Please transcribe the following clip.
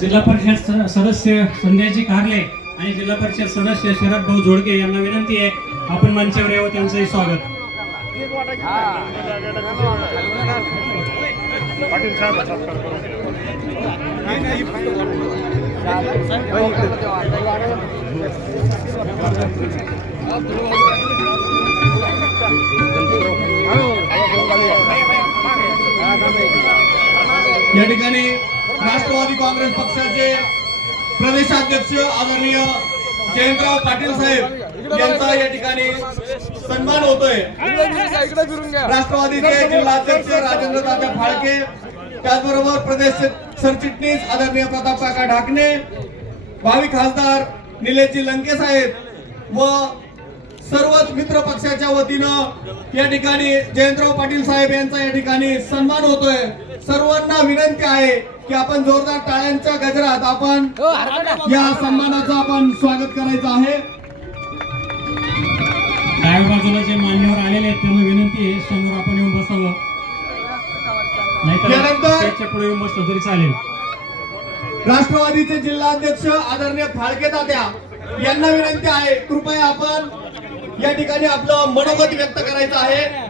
जिल्हा परिषद सदस्य संध्याजी कारले आणि जिल्हा परिषद सदस्य शरद भाऊ जोडके यांना विनंती आहे आपण मंचावर यावं, त्यांचंही स्वागत. पाटील साहेब या ठिकाणी राष्ट्रवादी काँग्रेस पक्षाचे प्रदेशाध्यक्ष आदरणीय जयंतराव पाटील साहेब यांचा या ठिकाणी सन्मान होतोय. राष्ट्रवादीचे जिल्हाध्यक्ष राजेंद्र दादा फाळके, त्याचबरोबर प्रदेश सरचिटणीस आदरणीय प्रताप काका ढाकणे, भावी खासदार निलेशजी लंके साहेब व सर्वच मित्र पक्षाच्या वतीनं या ठिकाणी जयंतराव पाटील साहेब यांचा या ठिकाणी सन्मान होतोय. सर्वांना विनंती आहे की आपण जोरदार टाळ्यांच्या गजरात आपण या सन्मानाचं आपण स्वागत करायचं आहे. डाव्या बाजूला जे मान्यवर आलेले आहेत त्यांना विनंती आहे समोर आपण येऊन बसावं, नाहीतर त्याच्या पुढे येऊन बसलं तरी चालेल. राष्ट्रवादीचे जिल्हाध्यक्ष आदरणीय फाळके तात्या यांना विनंती आहे कृपया आपण या ठिकाणी आपलं मनोगत व्यक्त करायचं आहे.